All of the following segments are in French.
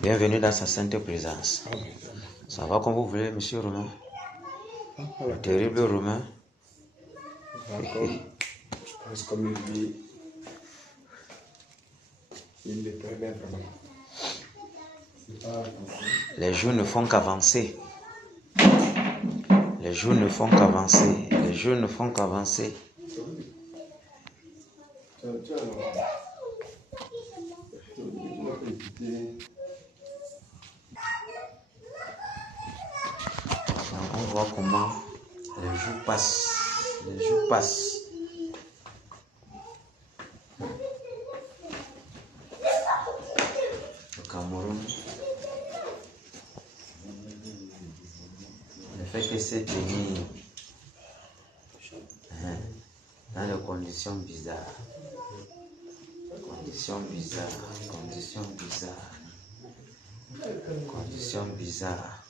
Bienvenue dans sa sainte présence. Ça va comme vous voulez, monsieur Romain? Le terrible Romain. Je pense comme lui, il est très bien vraiment. Les jours ne font qu'avancer. Les jours ne font qu'avancer. Les jours ne font qu'avancer. On voit comment les jours passent. Les jours passent. Le Cameroun ne fait que se tenir dans des conditions bizarres. Conditions bizarres. Conditions bizarres. Conditions bizarres.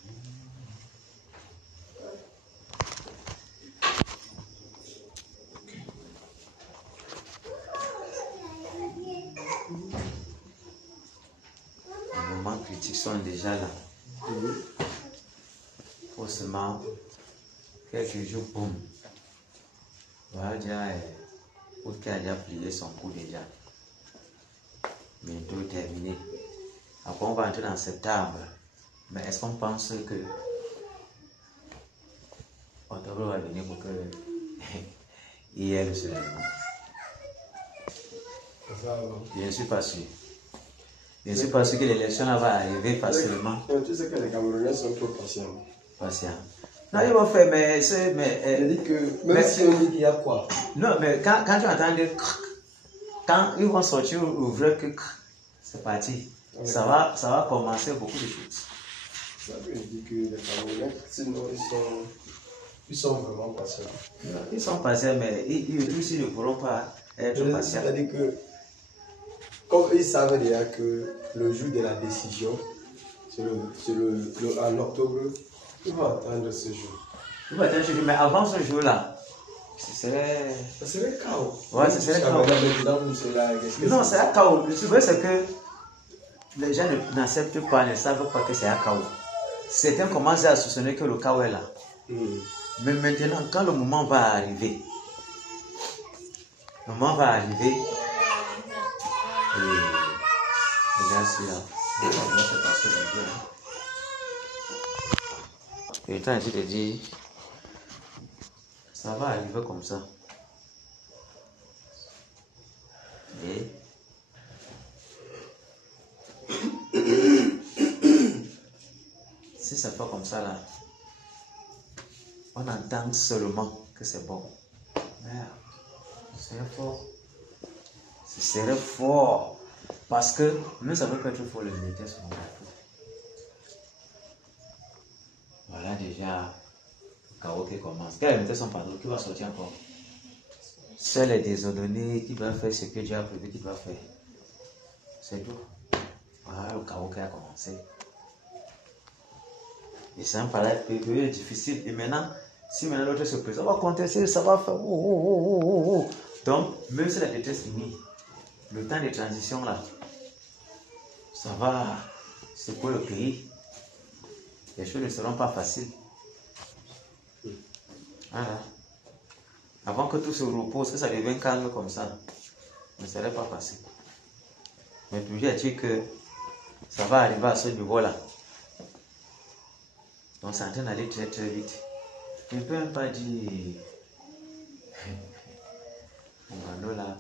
Les moments critiques sont déjà là. Forcément, quelques jours, boum. Voilà déjà, Outka a déjà plié son coup déjà. Bientôt terminé. Après, on va entrer dans septembre. Mais est-ce qu'on pense que octobre va venir pour que il y ait le soulèvement? Je ne suis pas sûr. Je ne suis pas sûr que l'élection va arriver facilement. Tu sais que les Camerounais sont trop patients. Patients. Non, ils vont faire, mais il dit que même si on dit qu'il y a quoi? Non, mais quand tu entends dire quand ils vont sortir ouvrir que c'est parti. Ouais. Ça va commencer beaucoup de choses. Ça veut dire que les Camerounais, sinon ils sont vraiment patients. Non, ils sont patients, mais ils aussi ne pourront pas être patients. C'est-à-dire que, comme ils savent déjà que le jour de la décision, c'est en octobre, ils vont attendre ce jour. Ils vont attendre ce jour, mais avant ce jour-là, ça serait chaos. Ouais, ce serait chaos. Non, c'est un chaos. Le vrai, c'est que les gens n'acceptent pas, ne savent pas que c'est un chaos. Certains commencent à soupçonner que le chaos est là. Mais maintenant, quand le moment va arriver, et bien sûr, il est en train de dire, ça va arriver comme ça. Et si ça fait comme ça là, on entend seulement que c'est bon. Merde, ce serait fort. Ce serait fort. Parce que nous savons pas être fort, les militaires sont fous. Voilà déjà le chaos qui commence. Quand les militaires sont pas qui va sortir encore? Seul est désordonné qui va faire ce que Dieu a prévu qu'il va faire. C'est tout. Voilà le chaos qui a commencé. Et c'est un palais difficile. Et maintenant, si maintenant l'autre se présente, ça va contester, ça va faire. Donc, même si la détresse finit, le temps de transition là, ça va secouer le pays. Les choses ne seront pas faciles. Voilà. Avant que tout se repose, que ça devienne calme comme ça, ce ne serait pas facile. Mais toujours est-il que ça va arriver à ce niveau-là. Donc c'est en train d'aller très très vite. Je ne peux même pas dire. Mon là.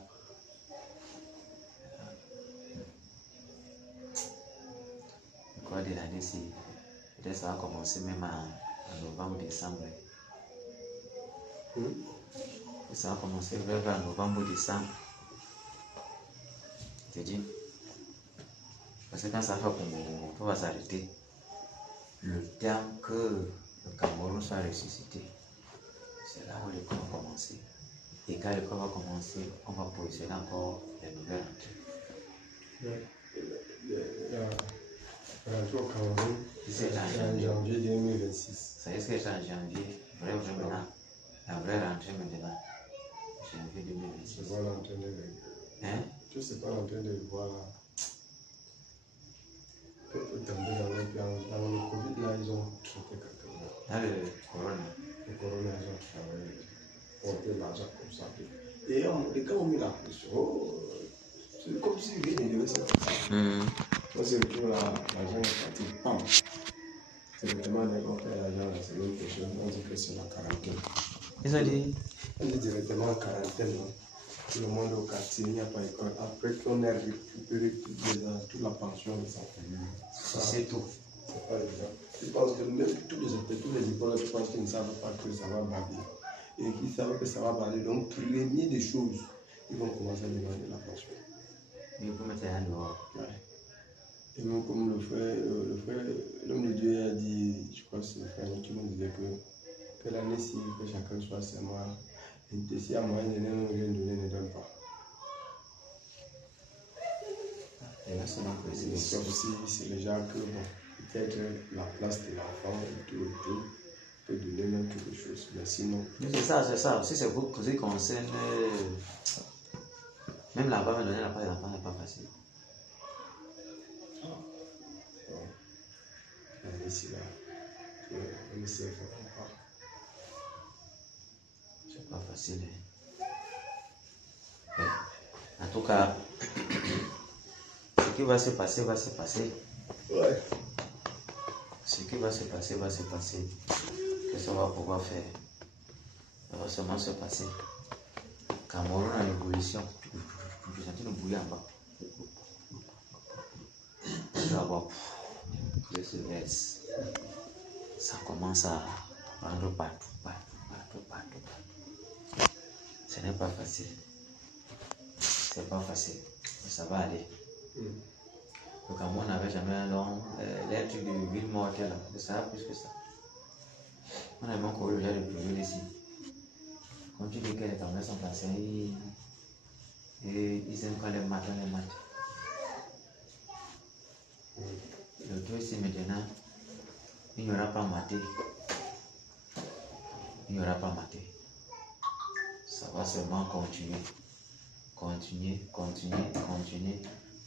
Quoi de l'année ci? Peut-être ça va commencer même en novembre, décembre. Ça va commencer vers novembre, décembre. Je te dis. Parce que quand ça fait on va s'arrêter. Le temps que le Cameroun soit ressuscité, c'est là où l'école va commencer. Et quand l'école va commencer, on va positionner encore les nouvelles entrées. Rentrée au Cameroun, c'est en janvier 2026. Ça risque d'être en janvier, vrai maintenant. La vraie rentrée maintenant. Janvier 2026. Je vois l'entrée de. Hein? Je ne sais pas l'entrée de voir là. j'étais quelqu'un. Dans le Corona. Le Corona, j'ai travaillé, porté l'argent comme ça. Et les gars ont mis la pression. Oh, c'est comme si rien ne devait se passer. Moi, c'est que l'argent est parti. Pam. C'est directement dès qu'on fait l'argent, la semaine prochaine, on dit que c'est la quarantaine. Ils ont dit? On dit directement en quarantaine. Non? Tout le monde au quartier, il n'y a pas d'école. Après qu'on ait récupéré toute la pension des enfants. C'est tout. C'est pas évident. Je pense que même tous les écoles, je pense qu'ils ne savent pas que ça va bailler. Et qu'ils savent que ça va bailler. Donc, premier des choses, ils vont commencer à demander la pension. Mais vous mettez un dehors. Ouais. Et même comme l'homme de Dieu a dit, je crois que c'est le frère qui nous disait que l'année-ci, que chacun soit seulement. Et si à moyen de ne rien donner, ne donne pas. Et là, c'est donc précis. Sauf si c'est les gens que, bon, peut-être la place de l'enfant et tout, peut donner même quelque chose. Mais sinon. C'est ça. Si c'est vous qui concerne, même là-bas, me donner la place de l'enfant n'est pas facile. Ici, là, on ne sait pas. C'est pas facile. Ouais. En tout cas, ce qui va se passer, va se passer. Ouais. Ce qui va se passer, va se passer. Qu'est-ce qu'on va pouvoir faire? Ça va seulement se passer. Cameroun en évolution. Je sens le bouillir en bas. D'abord, je se laisse. Ça commence à prendre partout. Ce n'est pas facile. C'est pas facile. Mais ça va aller. Le Cameroun n'avait jamais un long. Les trucs de ville mortelle, ça va plus que ça. On a même encore le genre de pleurer ici. Comme tu dis que les Camerounais sont passés, ils aiment quand les matins. Le truc, c'est maintenant, il n'y aura pas maté. Ça va seulement continuer.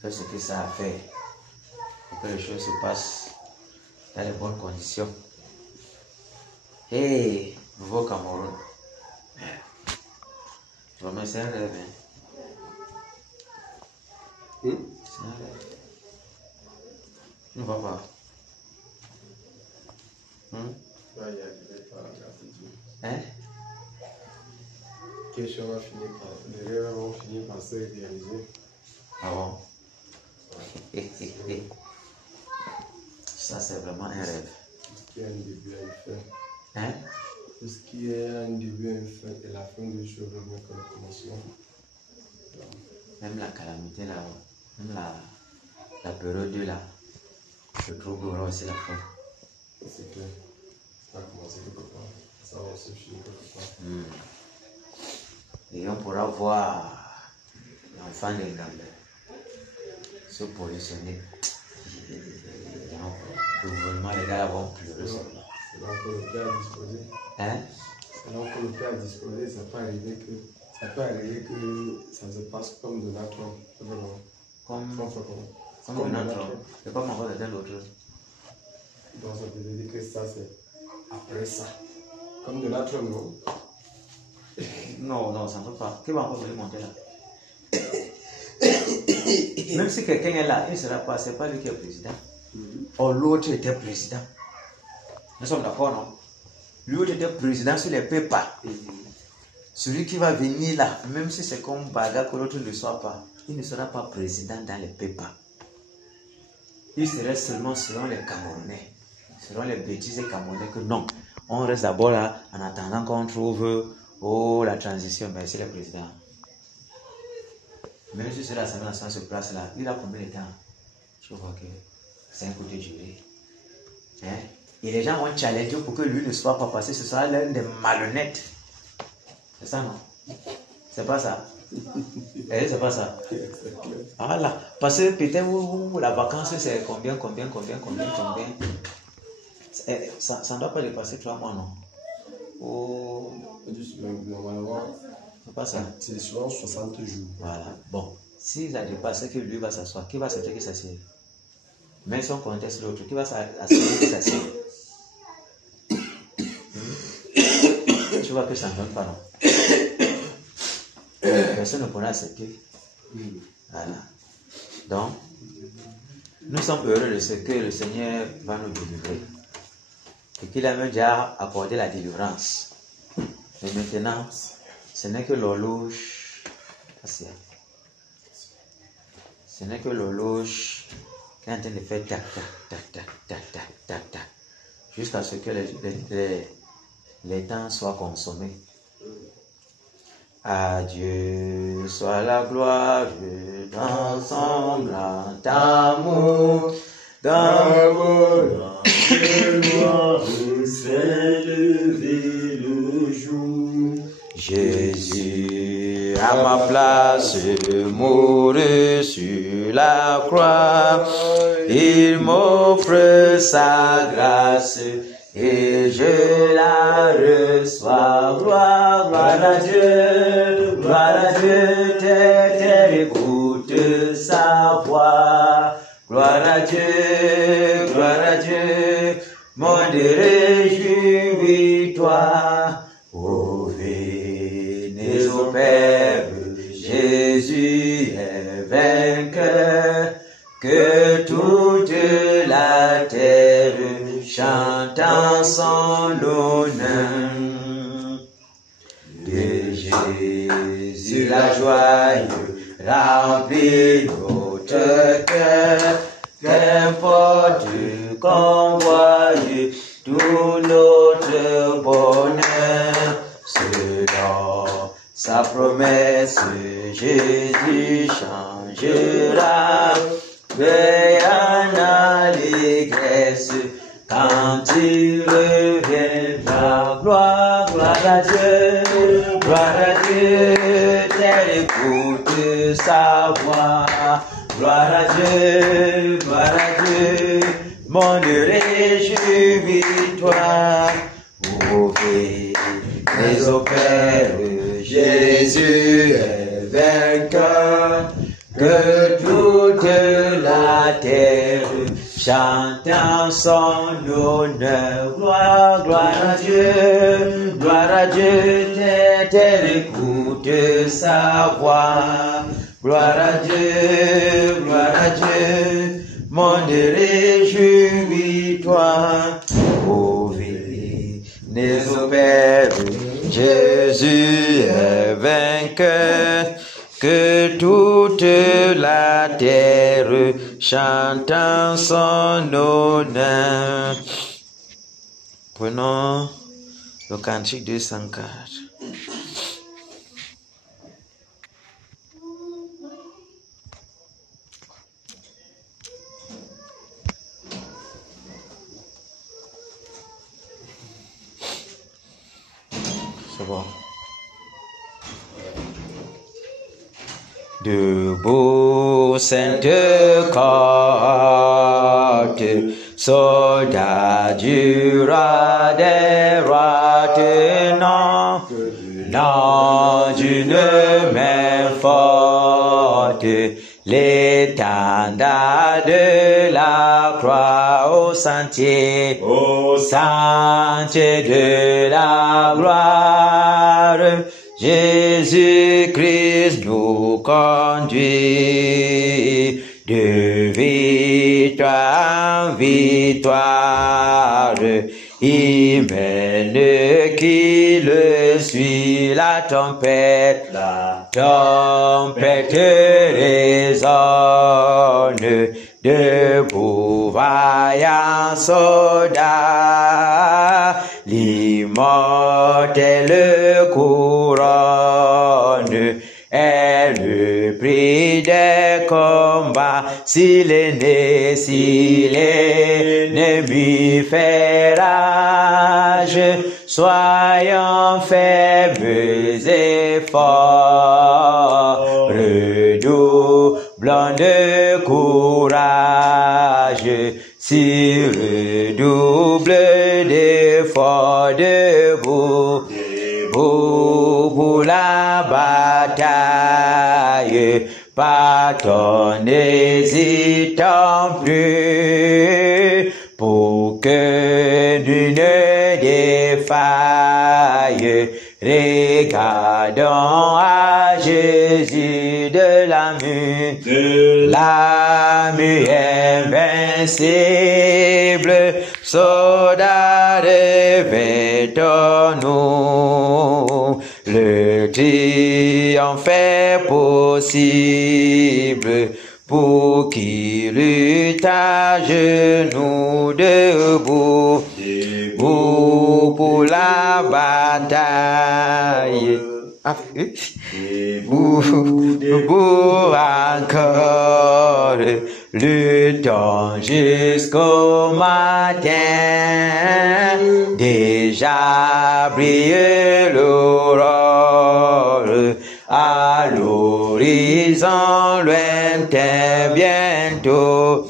Faire ce que ça a à faire pour que les choses se passent dans les bonnes conditions. Hey, nouveau Cameroun. Tu vois, mais c'est un rêve. C'est un rêve. Tu ne vois pas. Question va finir par. Les rêves vont finir par se réaliser. Ah bon? Ça, c'est vraiment un rêve. Tout ce qui est un début à une fin. Tout ce qui est un début à une fin et la fin des choses vaut mieux que le commencement. Même la calamité là, même la période là, je trouve qu'il y aura aussi la fin. C'est clair. Ça va commencer quelque part. Ça va aussi finir quelque part. Et on pourra voir l'enfant de Ngambé se positionner. Le gouvernement, les gars vont pleurer. C'est là que le père a disposé. C'est là que le père a disposé. Ça peut arriver que ça se passe comme Donald Trump. Comme Donald Trump. C'est pas encore de l'autre. Donc ça veut dire que ça c'est après ça. Comme Donald Trump, non? Non, ça ne peut pas. Qui va encore venir monter là? Même si quelqu'un est là, il ne sera pas. C'est pas lui qui est président. Or l'autre était président. Nous sommes d'accord, non? L'autre était président sur les PEPA. Celui qui va venir là, même si c'est comme Baga que l'autre ne soit pas, il ne sera pas président dans les PEPA. Il serait seulement selon les Camerounais, selon les bêtises Camerounais que non. On reste d'abord là en attendant qu'on trouve la transition. Mais c'est le président. Même si c'est l'Assemblée nationale se place là, il a combien de temps? Je vois que c'est un côté duré. Et les gens vont challenger pour que lui ne soit pas passé. Ce sera l'un des malhonnêtes. C'est ça, non? C'est pas ça. C'est pas ça. Voilà. Parce que peut-être la vacance, c'est combien. Ça ne doit pas dépasser 3 mois, non? Normalement, c'est pas ça. C'est souvent 60 jours. Voilà. Bon. S'il a dépassé que lui va s'asseoir, qui va accepter qu'il s'assied? Mais si on conteste l'autre, qui va accepter qu'il s'assied? tu vois que ça ne donne pas, non? Personne ne pourra accepter. Voilà. Donc, nous sommes heureux de ce que le Seigneur va nous délivrer. Et qu'il a même déjà accordé la délivrance. Mais maintenant, ce n'est que l'horloge. Ce n'est que l'horloge qui est en train de faire tac, tac, tac, tac, tac, tac, tac, tac, jusqu'à ce que les temps soient consommés. À Dieu soit la gloire dans son grand amour, dans gloire s'est levé le jour. Jésus à ma place mourut sur la croix, il m'offre sa grâce et je la reçois. Gloire, gloire à Dieu, terre écoute sa voix. Gloire à Dieu, monde réjouis-toi. Ô venez au Père, Jésus est vainqueur, que toute la terre chante en son honneur. De Jésus la joie remplit notre cœur, qu'importe qu'on voie tout notre bonheur. Selon sa promesse, Jésus changera en allégresse quand il reviendra. Gloire, gloire à Dieu, terre écoute sa voix. Gloire à Dieu, monde réjouis-toi. Mais au Père, Jésus est vainqueur, que toute la terre chante en son honneur. Gloire, gloire à Dieu, terre écoute sa voix. Gloire à Dieu, monde réjouis-toi. Ô venez au Père, Jésus est vainqueur, que toute la terre chante en son honneur. Prenons le cantique 204. C'est bon. Debout, sainte cohorte, soldats du roi des rois, tenant d'une main forte l'étendard de la croix au sentier de la gloire. Jésus-Christ nous conduit de victoire en victoire. Il mène qui le suit la tempête résonne. Debout vaillant soldat, l'immortelle couronne est le prix des combats. Si l'ennemi fait rage, soyons fermes et forts, redoublons de courage, si redouble d'efforts, debout pour la bataille, partons n'hésitons plus, pour que nul ne défaille, qu'Adam à Jésus de la mue invincible, soldat revêtons-nous, le triomphe est possible pour qui lutte à genoux debout, pour la bataille. Pour encore luttons jusqu'au matin, déjà brille l'aurore à l'horizon lointain, bientôt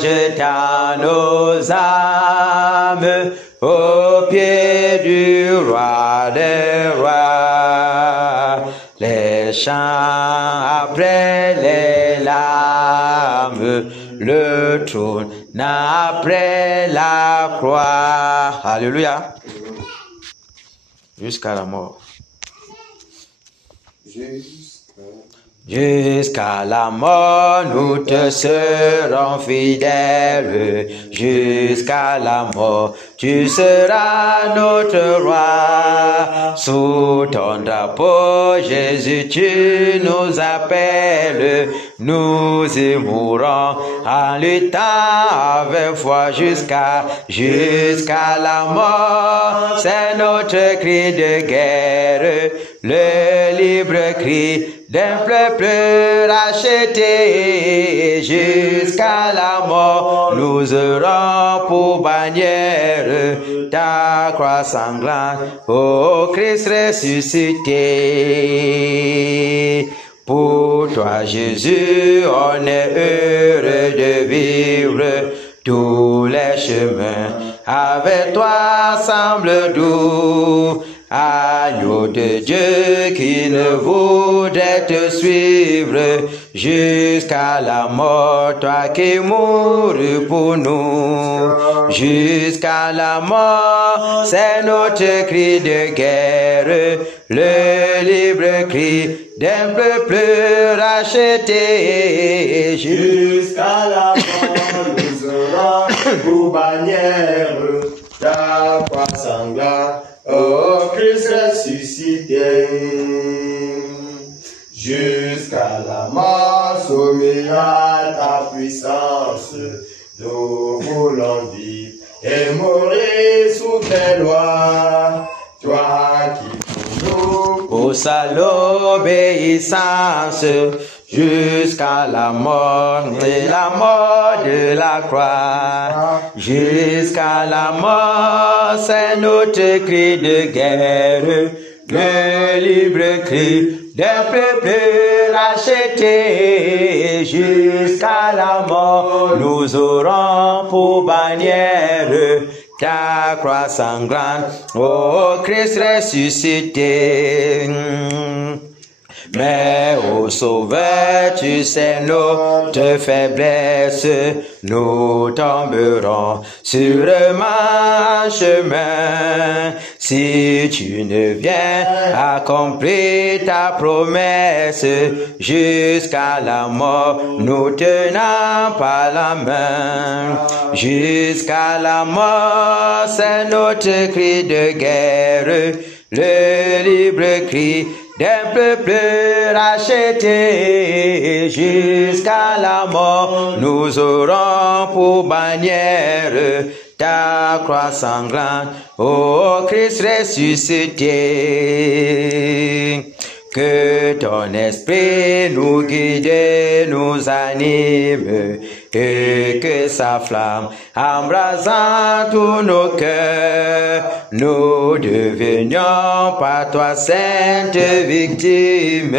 jetant nos âmes au pied du roi des rois, les chants après les larmes, le trône après la croix. Alléluia. Jusqu'à la mort. Jusqu'à la mort, nous te serons fidèles. Jusqu'à la mort, tu seras notre roi. Sous ton drapeau, Jésus, tu nous appelles. Nous y mourrons en luttant avec foi jusqu'à la mort. C'est notre cri de guerre, le libre cri d'un peuple racheté. Jusqu'à la mort, nous aurons pour bannière ta croix sanglante, ô Christ ressuscité. Pour toi, Jésus, on est heureux de vivre tous les chemins. Avec toi semble doux. Agneau de Dieu qui ne voudrait te suivre jusqu'à la mort, toi qui mourus pour nous. Jusqu'à la mort, c'est notre cri de guerre, le libre cri d'un peuple racheté. Jusqu'à la mort, nous aurons pour bannière ta croix sanglante, ô Christ ressuscité. Jusqu'à la mort, soumis à ta puissance, nous voulons vivre et mourir sous tes lois. Toi qui pour nous pousse à l'obéissance, jusqu'à la mort et la mort de la croix. Jusqu'à la mort, c'est notre cri de guerre, le libre cri d'un peuple racheté. Jusqu'à la mort, nous aurons pour bannière ta croix sanglante, ô Christ ressuscité. Mais ô Sauveur, tu sais notre faiblesse, nous tomberons sûrement en chemin. Si tu ne viens accomplir ta promesse, jusqu'à la mort, nous tenons par la main. Jusqu'à la mort, c'est notre cri de guerre, le libre cri d'un peuple racheté. Jusqu'à la mort, nous aurons pour bannière ta croix sanglante, ô Christ ressuscité. Que ton esprit nous guide, nous anime, et que sa flamme embrasant tous nos cœurs, nous devenions par toi sainte victime,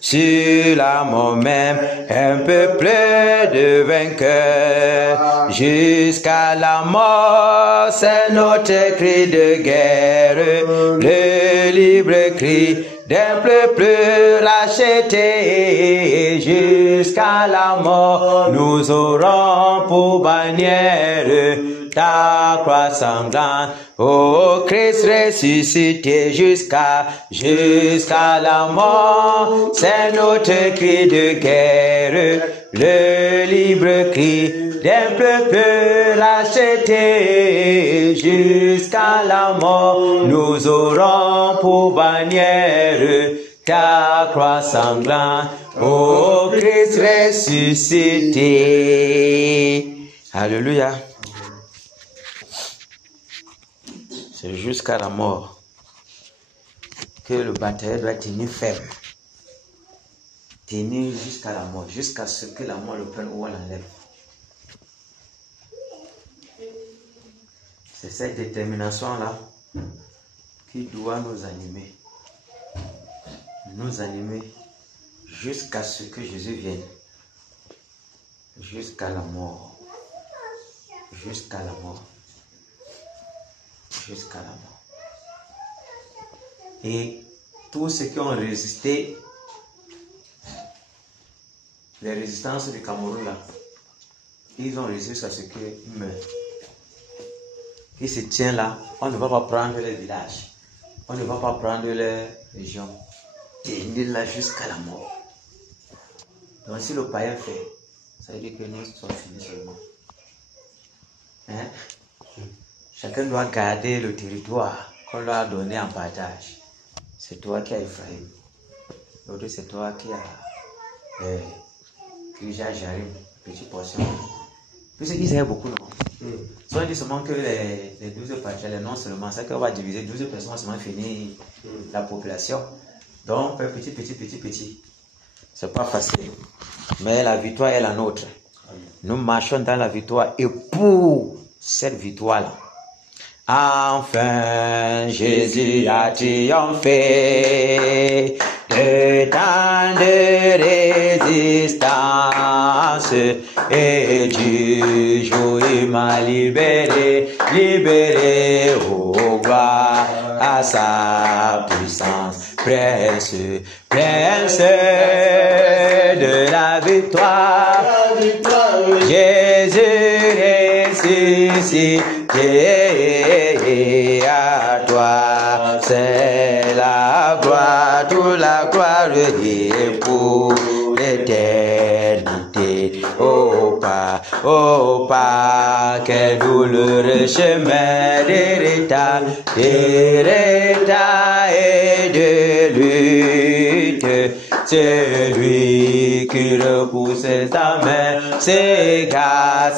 sur la mort même, un peuple de vainqueurs. Jusqu'à la mort, c'est notre cri de guerre, le libre cri d'un peuple racheté. Jusqu'à la mort, nous aurons pour bannière ta croix sanglante, ô Christ ressuscité jusqu'à la mort. C'est notre cri de guerre, le libre cri d'un peuple racheté jusqu'à la mort. Nous aurons pour bannière ta croix sanglante, ô Christ ressuscité. Alléluia. C'est jusqu'à la mort que le batailleur doit tenir ferme. Tenir jusqu'à la mort, jusqu'à ce que la mort le prenne ou l'enlève. C'est cette détermination-là qui doit nous animer. Nous animer jusqu'à ce que Jésus vienne. Jusqu'à la mort. Jusqu'à la mort. Jusqu'à la mort. Et tous ceux qui ont résisté, les résistances du Cameroun là, ils ont résisté jusqu'à ce qu'ils meurent. Qui se tient là, on ne va pas prendre les villages, on ne va pas prendre les régions, tenir là jusqu'à la mort. Donc si le païen fait, ça veut dire que nous sommes finis seulement. Hein? Chacun doit garder le territoire qu'on leur a donné en partage. C'est toi qui as Ephraïm. L'autre c'est toi qui as Jarim, petite portion. Puisqu'ils avaient beaucoup, non? Si on dit seulement que les 12 parties, les noms seulement, c'est qu'on va diviser 12 personnes seulement finir la population. Donc, petit. C'est pas facile. Mais la victoire est la nôtre. Nous marchons dans la victoire et pour cette victoire-là. Enfin, Jésus a triomphé de tant de résistance et du jour il m'a libéré, oh gloire à sa puissance, prince de la victoire, Jésus ressuscité, à toi c'est la gloire, toute la gloire et pour l'éternité. Oh pas, quel douloureux chemin d'héritage et de lutte. Celui qui repousse sa main s'égare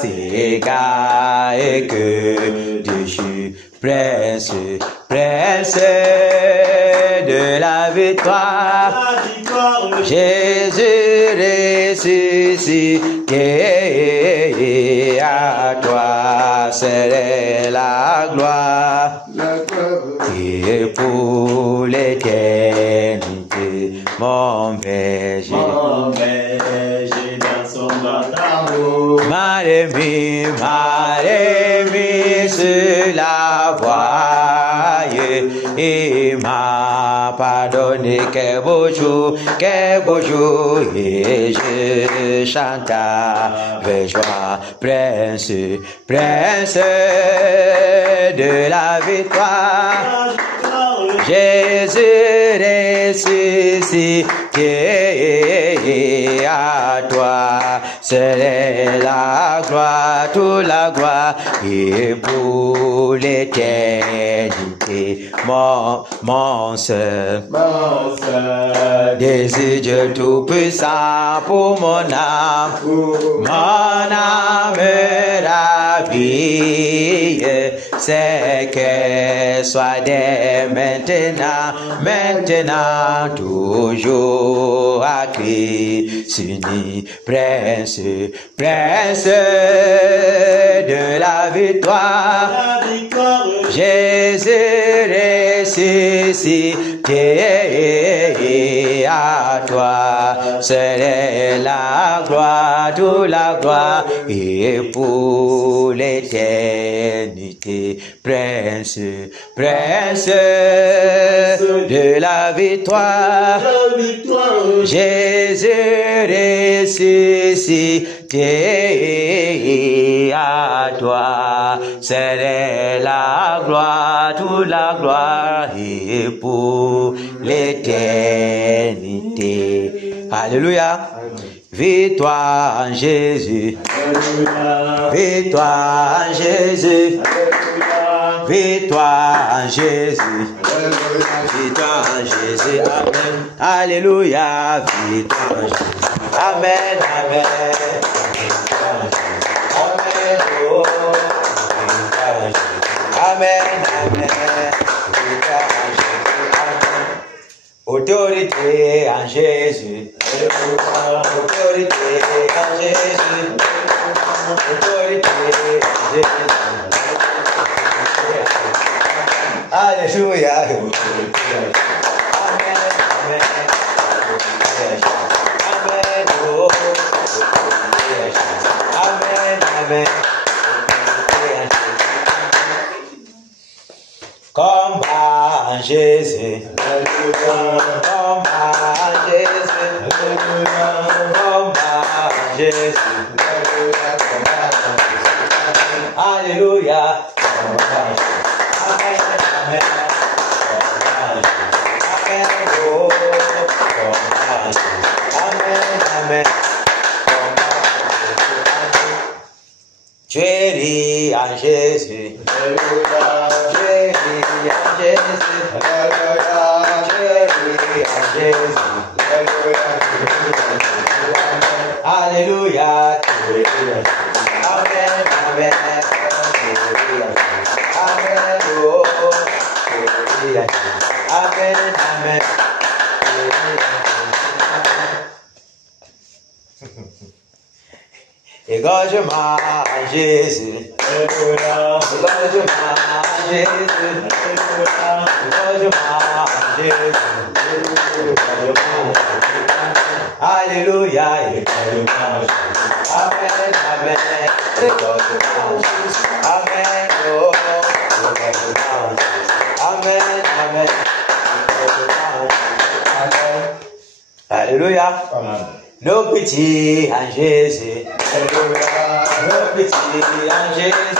et que déchu, prince de la victoire, Jésus ressuscité, à toi serait la gloire et pour l'éternité. Mon berger dans son grand amour, m'a remis sur la voie et m'a pardonné. Quel beau jour, et je chante avec joie, prince de la victoire, Jésus ressuscité, à toi c'est la gloire, toute la gloire et pour l'éternité. Mon seul désir Dieu tout-puissant pour mon âme ravie, c'est qu'elle soit dès maintenant, toujours à Christ uni, prince de la victoire, Jésus ressuscité, à toi serait la gloire, toute la gloire et pour l'éternité. Prince de la victoire, Jésus ressuscité, l'éternité, à toi serait la gloire, toute la gloire et pour l'éternité. Alléluia. Victoire en Jésus. Victoire en Jésus. Victoire en Jésus. Victoire en Jésus. Amen. Alléluia. Victoire en Jésus. Amen. Amen. Amen. Oh. Amen. Amen. Victoire en Jésus. Amen. Autorité en Jésus. Autorité en Jésus. Autorité en Jésus. Alléluia. Amen. Amen. Amen. Oh. Amen. Amen. Combat en Jésus. Combat en Jésus. Combat en Jésus. Alléluia. Amen. Amen. Amen. Oh. Amen. Amen. Tu es ri en Jésus. Tu es ri en Jésus. Tu es ri en Jésus. Alléluia. Amen. Amen. Amen. Oh. Amen. Amen. Égorgement en Jésus. Égorgement en Jésus. Égorgement en Jésus. Alléluia. Amen. Amen. Amen. Oh. Amen. Amen. Alléluia. Nos petits en Jésus. Nos petits en Jésus.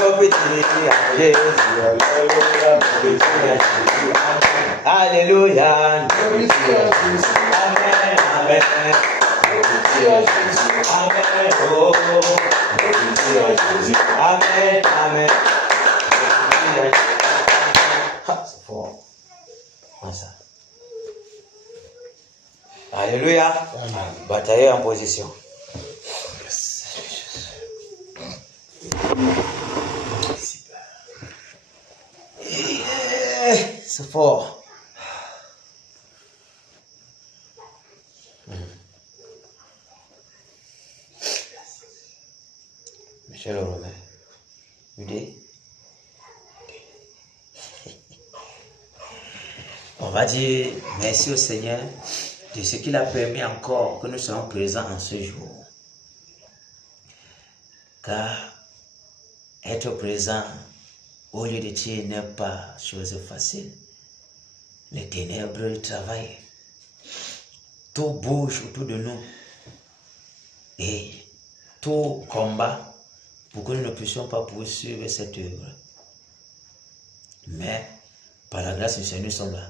Nos petits en Jésus. Alléluia. Amen. Amen. Amen. Oh. Amen. Amen. C'est fort. Ça. Alléluia. Bataille en position. C'est fort. Michel Romain. Udé. On va dire merci au Seigneur de ce qu'il a permis encore que nous soyons présents en ce jour. Car être présent au lieu de Dieu n'est pas chose facile. Les ténèbres travaillent. Tout bouge autour de nous. Et tout combat pour que nous ne puissions pas poursuivre cette œuvre. Mais par la grâce du Seigneur, nous sommes là.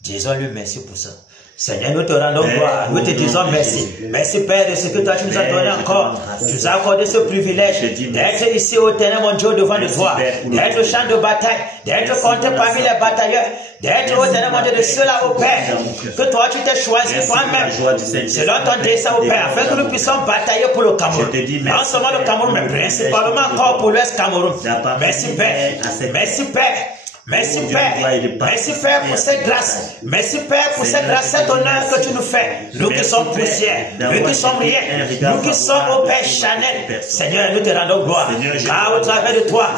Disons-lui merci pour ça. Seigneur, nous te rendons gloire, nous te disons merci. Merci Père de ce que toi tu nous as donné encore. Tu nous as accordé ce privilège d'être ici au terrain mon Dieu devant le toi, d'être au champ de bataille, d'être compté parmi les batailleurs, d'être au terrain mon Dieu de ceux-là au Père, que toi tu t'es choisi toi-même, selon ton dessein au Père, afin que nous puissions batailler pour le Cameroun. Non seulement le Cameroun, mais principalement encore pour l'Ouest Cameroun. Merci Père, merci Père. Merci Père, merci Père pour cette grâce, merci Père pour cette grâce, cet honneur que tu nous fais, nous qui sommes poussières, nous qui sommes rien, nous qui sommes au Père Chanel. Seigneur, nous te rendons gloire, car au travers de toi,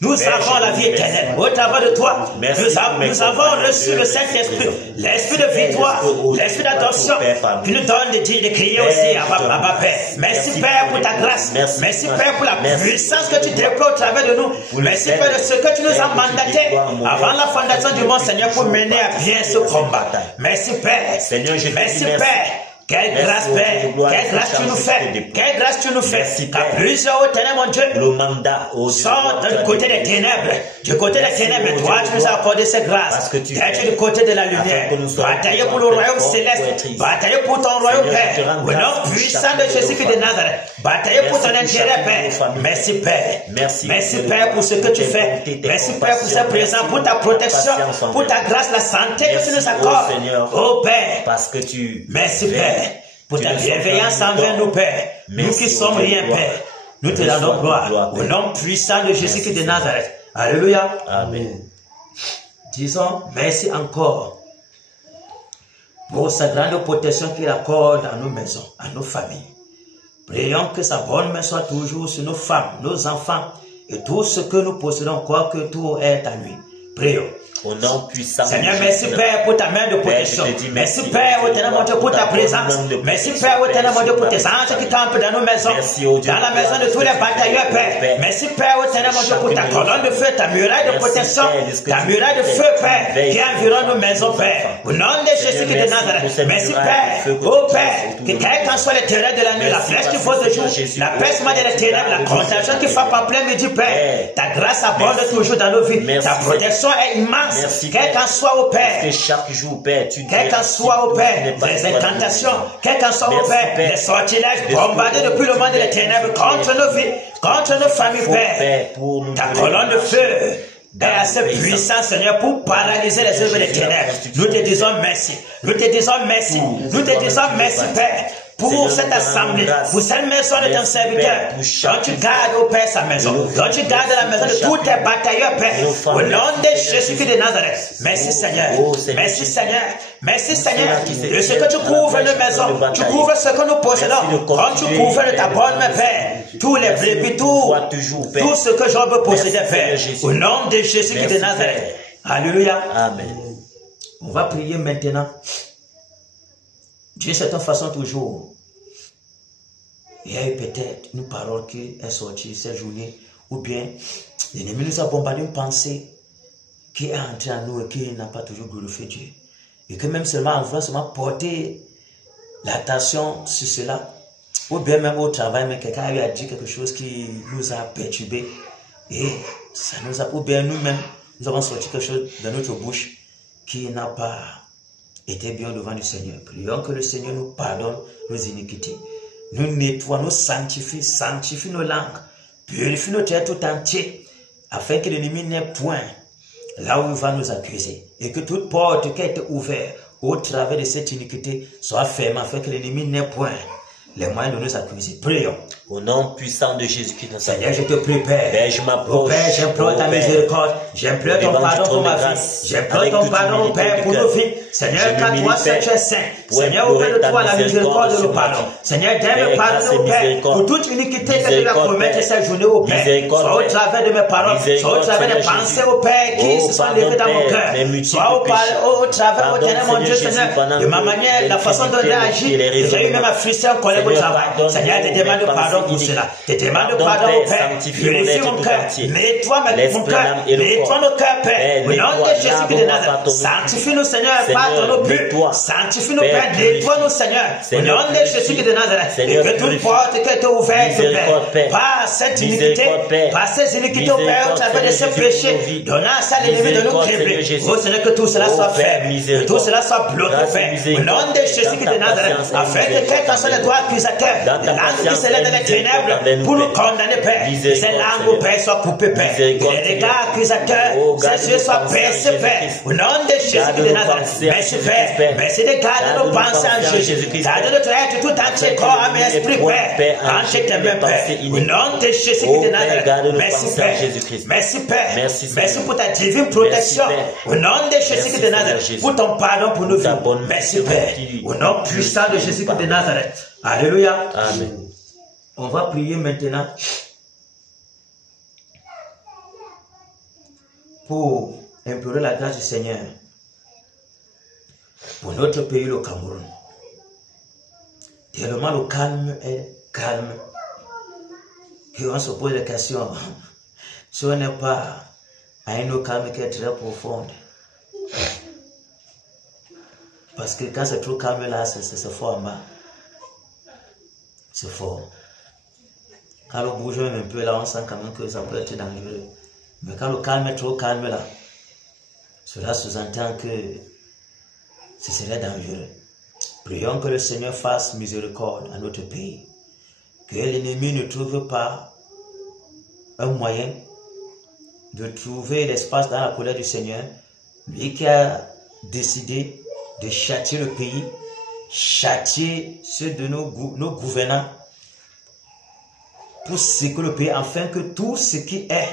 nous avons la vie éternelle. Au travers de toi, nous avons reçu le Saint-Esprit, l'esprit de victoire, l'esprit d'adoption, qui nous donne de crier aussi Abba Père. Merci Père pour ta grâce, merci Père pour la puissance que tu déploies au travers de nous, merci Père de ce que tu nous as mandaté avant la fondation du monde, Seigneur, pour mener à bien ce combat. Merci Père, merci Père. Quelle grâce, Père. Quelle grâce tu nous fais. Quelle grâce tu nous fais. Car plusieurs, ô Ténèbres, mon Dieu, sont du côté des ténèbres. Du côté des ténèbres, toi, tu nous as accordé cette grâce. Tu es du côté de la lumière. Batailler pour le royaume céleste. Batailler pour ton royaume, Père. Au nom puissant de Jésus-Christ de Nazareth. Batailler pour ton intérêt, Père. Merci, Père. Merci, Père, pour ce que tu fais. Merci, Père, pour ce présent, pour ta protection, pour ta grâce, la santé que tu nous accordes. Oh, Père. Parce que tu... Merci, Père. Pour ta bienveillance envers nous, Père. Nous qui sommes rien, Père. Nous te rendons gloire. Au nom puissant de Jésus-Christ de Nazareth. Alléluia. Amen. Disons merci encore pour sa grande protection qu'il accorde à nos maisons, à nos familles. Prions que sa bonne main soit toujours sur nos femmes, nos enfants et tout ce que nous possédons, quoi que tout est à lui. Prions. Au nom puissant. Seigneur, merci Père pour ta main de protection. Merci Père, au Ténèbre, mon Dieu, pour ta présence. Merci Père, au Ténèbre, mon Dieu, pour tes anges qui campent dans nos maisons. Dans la maison de tous les batailleurs, Père. Merci Père, au Ténèbre, mon Dieu, pour ta colonne de feu, ta muraille de protection, ta muraille de feu, Père, qui environne nos maisons, Père. Au nom de Jésus-Christ de Nazareth. Merci Père, oh Père, que quel qu'en soit le terrain de la nuit, la flèche qui vole de jour, la peste de la ténèbres, la contagion qui frappe en plein midi, Père. Ta grâce abonde toujours dans nos vies. Ta protection est immense. Quel qu'en soit au Père, que chaque jour, Père, quel qu'en soit au Père, les incantations, quel qu'en soit au Père, les sortilèges bombardés depuis le monde des ténèbres contre nos vies, contre nos familles, Père. Ta colonne de feu est assez puissante, Seigneur, pour paralyser les œuvres des ténèbres. Nous te disons merci. Nous te disons merci. Nous te disons merci, Père. Pour cette assemblée, pour cette maison de ton serviteur, dont tu gardes, au Père, sa maison, dont tu gardes la maison de tous tes batailleurs, Père, au nom de Jésus-Christ de Nazareth. Merci Seigneur, merci Seigneur, merci Seigneur, de ce que tu couvres nos maisons, tu couvres ce que nous possédons, comme tu couvres de ta bonne main, Père, tous les brebis, tout ce que Job possédait, Père, au nom de Jésus-Christ de Nazareth. Alléluia. Amen. On va prier maintenant. D'une certaine façon, toujours, il y a eu peut-être une parole qui est sortie cette journée, ou bien l'ennemi nous a bombardé une pensée qui est entrée en nous et qui n'a pas toujours glorifié Dieu. Et que même seulement, on va seulement porter l'attention sur cela, ou bien même au travail, mais quelqu'un a dit quelque chose qui nous a perturbé, et ça nous a, ou bien nous-mêmes, nous avons sorti quelque chose de notre bouche qui n'a pas était bien devant le Seigneur. Prions que le Seigneur nous pardonne nos iniquités, nous nettoie, nous sanctifie, sanctifie nos langues, purifie notre être tout entier, afin que l'ennemi n'ait point là où il va nous accuser, et que toute porte qui a été ouverte au travers de cette iniquité soit fermée, afin que l'ennemi n'ait point les moyens de nous accuser. Prions. Au nom puissant de Jésus-Christ, Seigneur, je te prie, Père. Père, je m'approche. Père, j'implore ta miséricorde. J'implore ton pardon pour ma vie. J'implore ton pardon, Père, pour nos vies. Seigneur, car toi seul tu es saint. Seigneur, auprès de toi, la miséricorde et le pardon. Seigneur, donne me pardonner, au Père, pour toute iniquité que tu vas commettre cette journée, au Père. Soit au travers de mes paroles, soit au travers des pensées, au Père, qui se sont levées dans mon cœur. Soit au travers, au Ténèbre, mon Dieu, Seigneur, de ma manière, la façon dont j'ai agi. J'ai eu même à frustrer un collègue au travail. Seigneur, te demande pardon pour cela. Te demande pardon, au Père. Purifie mon cœur. Nettoie mon cœur. Nettoie nos cœurs, Père. Au nom de Jésus-Christ de Nazareth. Sanctifie-nous, Seigneur, pardonne nos buts. Sanctifie-nous, Père. Nettoie-nous, Seigneur. Au nom de Jésus-Christ de Nazareth. Et que toute porte qui est ouverte, Père, par cette iniquité, par ces iniquités, Père, au travers de ces péchés, donnant ça l'ennemi de nous crébler. Oh Seigneur, que tout cela soit fait. Que tout cela soit bloqué, Père. Au nom de Jésus-Christ de Nazareth. Afin que quelqu'un soit le droit accusateur, la langue qui se lève dans les ténèbres pour nous condamner, Père. Ces langues, au Père, soient coupées, Père. Que les regards accusateurs, ces yeux soient baissés, Père. Au nom de Jésus de Nazareth. Merci, Père. Merci de garder nos pensées en Jésus. Garde notre être tout entier, corps, âme et esprit, Père. Entre tes mains, Père. Au nom de Jésus de Nazareth. Merci, Père. Merci, Père. Merci pour ta divine protection. Au nom de Jésus de Nazareth. Pour ton pardon pour nous. Merci, Père. Au nom puissant de Jésus de Nazareth. Alléluia. Amen. On va prier maintenant pour implorer la grâce du Seigneur pour notre pays, le Cameroun. Tellement le calme est calme qu'on se pose la question si on n'est pas à une calme qui est très profonde. Parce que quand c'est trop calme là, c'est fort en bas. C'est fort. Quand on bouge même un peu là, on sent quand même que ça peut être dangereux. Mais quand le calme est trop calme là, cela sous-entend que ce serait dangereux. Prions que le Seigneur fasse miséricorde à notre pays. Que l'ennemi ne trouve pas un moyen de trouver l'espace dans la colère du Seigneur. Lui qui a décidé de châtier le pays, châtier ceux de nos gouvernants, pour sécuriser le pays, afin que tout ce qui est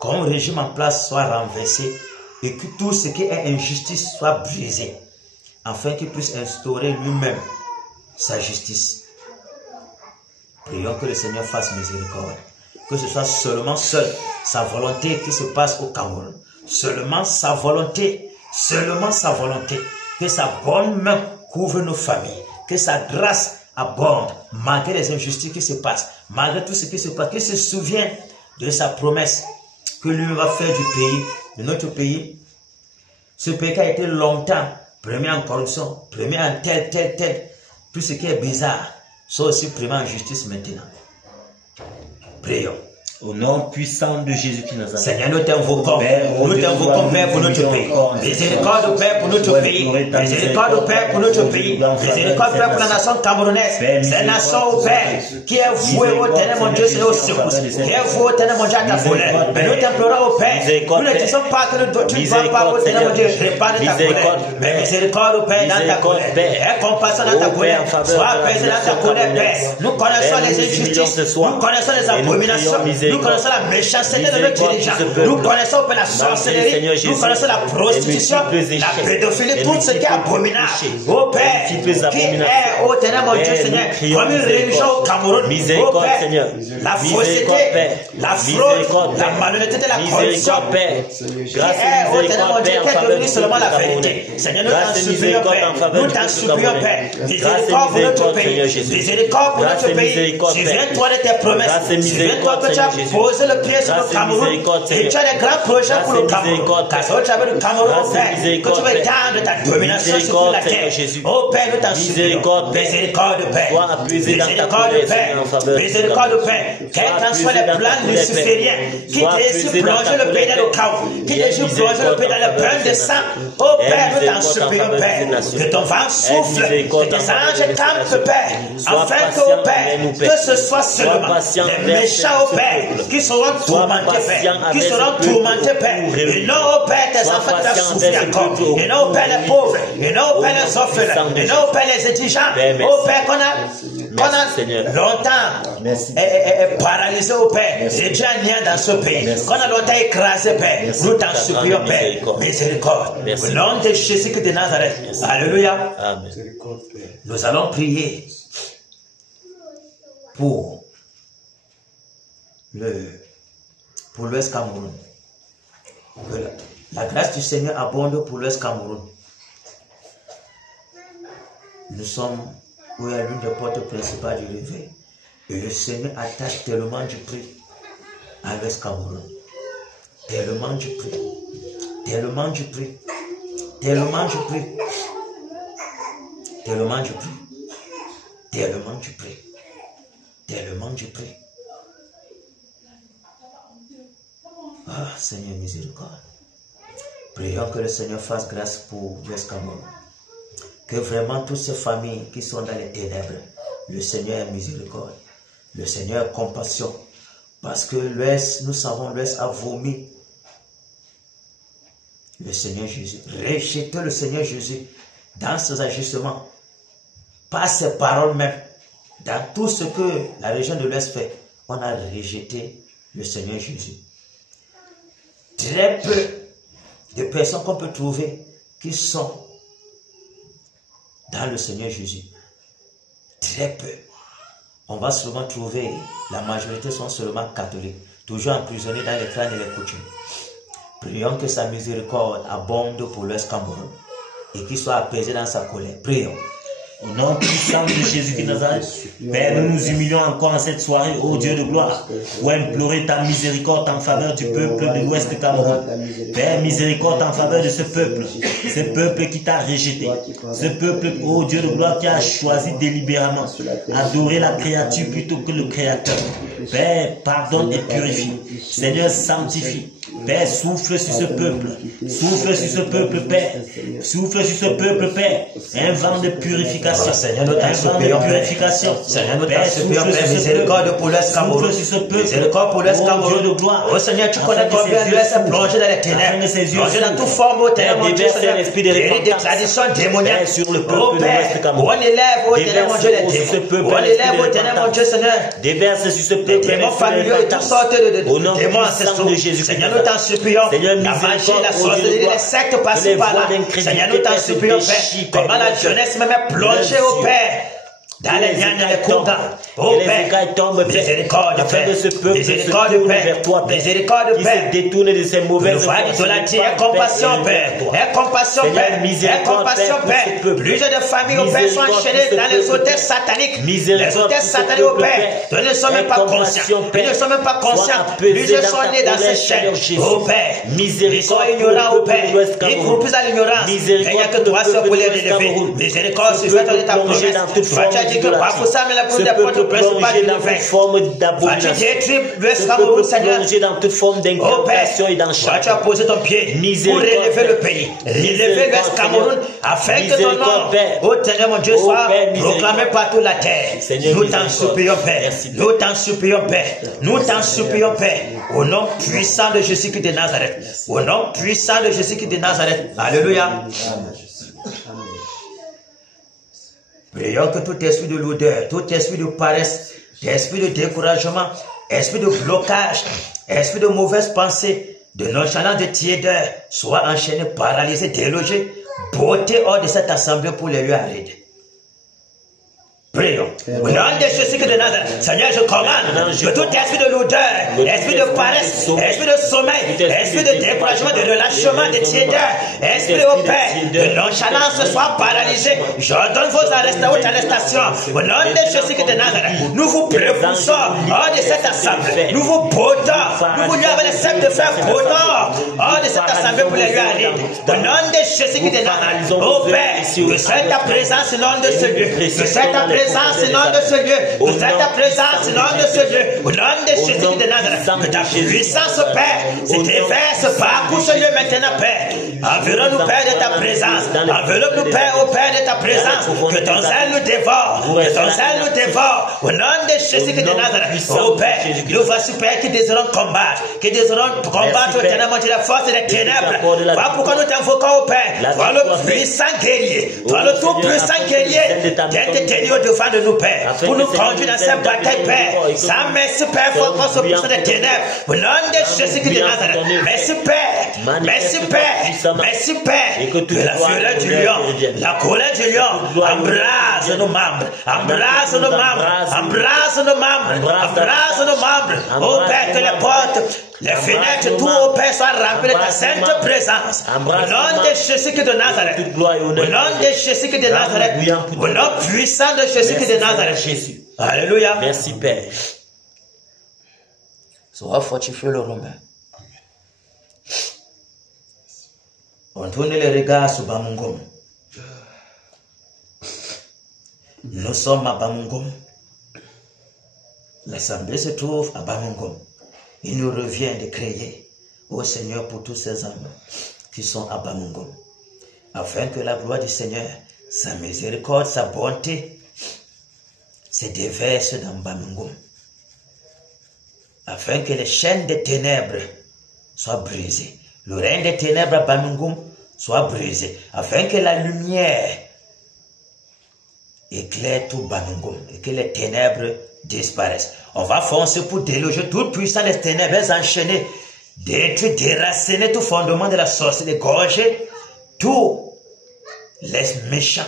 comme régime en place soit renversé et que tout ce qui est injustice soit brisé, afin qu'il puisse instaurer lui-même sa justice. Prions que le Seigneur fasse miséricorde, que ce soit seulement seul sa volonté qui se passe au Cameroun, seulement sa volonté, que sa bonne main couvre nos familles, que sa grâce abonde, malgré les injustices qui se passent, malgré tout ce qui se passe, qu'il se souvienne de sa promesse que lui va faire du pays, de notre pays, ce pays qui a été longtemps premier en corruption, premier en tel, tout ce qui est bizarre, soit aussi premier en justice maintenant. Prions. Au nom puissant de Jésus-Christ Nazareth. Seigneur, nous t'invoquons, Père, pour notre pays. Miséricorde, Père, pour notre pays. Miséricorde, Père, pour notre pays. Miséricorde, Père, pour la nation camerounaise. Cette nation, Père, qui est vouée au Ténèbre, mon Dieu, Seigneur, au secours. Qui est vouée au Ténèbre, mon Dieu, à ta colère. Mais nous t'implorons, au Père. Nous ne disons pas que tu ne vas pas au Ténèbre, mon Dieu, répandre ta colère. Mais miséricorde, Père, dans ta colère. Aie compassion dans ta colère. Sois apaisé dans ta colère, Père. Nous connaissons les injustices. Nous connaissons les abominations. Nous connaissons la méchanceté de nos dirigeants. Nous connaissons la sorcellerie. Nous connaissons la prostitution, la pédophilie, tout ce qui est abominable. Ô Père, qui est au Ténèbre, mon Dieu Seigneur, comme une religion au Cameroun. Ô Père, la fausseté, la fraude, la malhonnêteté, la corruption, qui est au Ténèbre, mon Dieu, qui est devenu seulement la vérité. Seigneur, nous t'en supplions, Père. Nous t'en supplions, Père. Miséricorde pour notre pays. Miséricorde pour notre pays. Souviens-toi de tes promesses. Souviens-toi que tu as posé le pied sur le Cameroun. Et tu as des grands projets pour le Cameroun. Car tu avais le Cameroun, Père, que tu veux étendre ta domination sur la terre. Oh Père, nous t'en supplions. Miséricorde, Père. Miséricorde, Père. Miséricorde, Père. Quels qu'en soient les plans lucifériens qui désirent plonger le pays dans le chaos, qui désirent plonger le pays dans le bain de sang. Oh Père, nous t'en supplions, Père. Que ton vent souffle, que tes anges campent, Père. Afin que, oh Père, que ce soit seulement les méchants, oh Père, qui seront tourmentés, Père. Qui seront tourmentés, Père. Et non, oh Père, tes enfants qui doivent souffrir encore. Et non, oh Père, les pauvres. Et non, oh Père, les orphelins. Et non, oh Père, les indigents. Oh Père, qu'on a longtemps paralysé, oh Père. Et Dieu a nié dans ce pays. Qu'on a longtemps écrasé, Père. Nous t'en supplions, Père. Miséricorde. Au nom de Jésus-Christ de Nazareth. Alléluia. Nous allons prier pour l'Ouest Cameroun. Que la grâce du Seigneur abonde pour l'Ouest Cameroun. Nous sommes où il y a l'une des portes principales du réveil. Et le Seigneur attache tellement du prix à l'Ouest Cameroun. Tellement du prix. Tellement du prix. Tellement du prix. Tellement du prix. Tellement du prix. Tellement du prix. Ah, Seigneur miséricorde. Prions que le Seigneur fasse grâce pour l'Ouest Cameroun. Que vraiment toutes ces familles qui sont dans les ténèbres, le Seigneur ait miséricorde. Le Seigneur ait compassion. Parce que l'Ouest, nous savons, l'Ouest a vomi le Seigneur Jésus. Rejetez le Seigneur Jésus dans ses agissements. Par ses paroles même. Dans tout ce que la région de l'Ouest fait, on a rejeté le Seigneur Jésus. Très peu de personnes qu'on peut trouver qui sont dans le Seigneur Jésus. Très peu. On va souvent trouver, la majorité sont seulement catholiques, toujours emprisonnés dans les crânes et les coutumes. Prions que sa miséricorde abonde pour l'Ouest Cameroun et qu'il soit apaisé dans sa colère. Prions. Au nom puissant de Jésus-Christ de Nazareth, Père, nous nous humilions encore en cette soirée, ô Dieu de gloire, pour implorer ta miséricorde en faveur du peuple de l'Ouest du Cameroun. Père, miséricorde en faveur de ce peuple qui t'a rejeté, ce peuple, ô Dieu de gloire, qui a choisi délibérément adorer la créature plutôt que le Créateur. Père, pardonne et purifie. Seigneur, sanctifie. Père, souffle sur ce peuple. Souffle sur ce peuple, Père. Souffle sur ce peuple, Père. Un vent de purification. Seigneur, nous t'en supplions, Père. Seigneur, nous t'en supplions, Père. Miséricorde pour l'Est Cameroun. Miséricorde pour l'Est Cameroun. Oh Seigneur, tu connais combien l'Ouest est plongé dans les ténèbres. Plongé dans toute forme, ô Ténèbres, mon Dieu, Seigneur. Et des traditions démoniaques sur le peuple de l'Ouest Cameroun. On élève, ô Ténèbres, mon Dieu, les démons. On élève, ô Ténèbres, mon Dieu, Seigneur. Déverse sur ce peuple. Des démons familiaux et toutes sortes de démons ancestraux. Seigneur, nous t'en supplions. La magie, la sorcellerie, les sectes passent par là. Seigneur, nous t'en supplions, Père. Comment la jeunesse même est plongée au Père. Dans les liens de les combats. Oh Père, miséricorde, Père. Miséricorde, Père. Miséricorde, Père. Détourne de ces mauvaises idolâtries. Aie compassion, Père. Aie compassion, Père. Aie compassion, Père. Plusieurs de familles, au Père, sont enchaînées dans les hôtels sataniques. Les hôtels sataniques, au Père. Nous ne sommes même pas conscients. Nous ne sommes même pas conscients. Plusieurs sont nés dans ces chaînes. Oh Père. Ils sont ignorants, au Père. Ils courent plus à l'ignorance. Il n'y a que toi seul pour les relever. Miséricorde, sur cette de ta promesse. Que parfois ça met la boule de porte principale dans toute forme d'abomination, plonger dans toute forme d'incantation et d'enchant. Tu as posé ton pied pour relever le pays, relever l'Ouest Cameroun, afin que ton nom, ô Seigneur mon Dieu, soit proclamé par toute la terre. Nous t'en supplions, Père. Nous t'en supplions, Père. Nous t'en supplions, Père. Au nom puissant de Jésus-Christ de Nazareth. Au nom puissant de Jésus-Christ de Nazareth. Alléluia. Prions que tout esprit de l'odeur, tout esprit de paresse, esprit de découragement, esprit de blocage, esprit de mauvaise pensée, de nonchalance, de tiédeur, soit enchaîné, paralysé, délogé, beauté hors de cette assemblée pour les lieux arides. Prions. Au nom de Jésus-Christ de Nazareth, Seigneur, je commande que tout esprit de l'odeur, esprit de paresse, esprit de sommeil, esprit de découragement, de relâchement, de tiédeur, esprit au Père, de nonchalance soit paralysé. J'ordonne vos arrestations. Au nom de Jésus-Christ de Nazareth, nous vous préfoussons hors de cette assemblée. Nous vous potons. Nous vous lions avec les sept de fer potons hors de cette assemblée pour les lieux arides. Au nom de Jésus-Christ de Nazareth, au Père, que soit ta présence au nom de ce lieu. Que soit ta présence au nom de ce lieu. Que soit ta présence au nom de ce lieu. Au nom de Jésus de Nazareth. Que ta puissance, Père, se déverse parcours ce lieu maintenant, Père. Enveloppe-nous, Père, de ta présence. Enveloppe-nous, Père, au Père, de ta présence. Que ton zèle nous dévore. Que ton zèle nous dévore. Au nom de Jésus de Nazareth. Oh Père, nous voici, Père, qui désirons combattre. Qui désirons combattre éternellement la force des ténèbres. Voilà pourquoi nous t'invoquons, au Père. Toi le puissant guerrier. Toi le tout puissant guerrier. Viens te tenir au-devant de nous, Père. Pour nous conduire dans cette bataille, Père. Sans merci, Père, pour qu'on se puisse des ténèbres. Au nom de Jésus de Nazareth. Merci, Père. Merci, Père. Merci, Père. Que la fureur du lion, la colère du lion, embrase nos membres. Embrase nos membres. Embrase nos membres. Embrase nos membres. Oh Père, que les portes, les fenêtres, tout, oh Père, soient remplies de ta sainte présence. Au nom de Jésus de Nazareth. Au nom de Jésus de Nazareth. Au nom puissant de Jésus de Nazareth. Alléluia. Merci, Père. Sois fortifié le Romain. On tourne les regards sur Bamungom. Nous sommes à Bamungom. L'assemblée se trouve à Bamungom. Il nous revient de crier au Seigneur pour tous ces hommes qui sont à Bamungom, afin que la gloire du Seigneur, sa miséricorde, sa bonté se déverse dans Bamungom, afin que les chaînes des ténèbres soient brisées. Le règne des ténèbres à Bamungom soit brisé, afin que la lumière éclaire tout Bamungom et que les ténèbres disparaissent. On va foncer pour déloger toute puissance des ténèbres enchaînées, détruire, déraciner tout fondement de la sorcellerie, égorger tous les méchants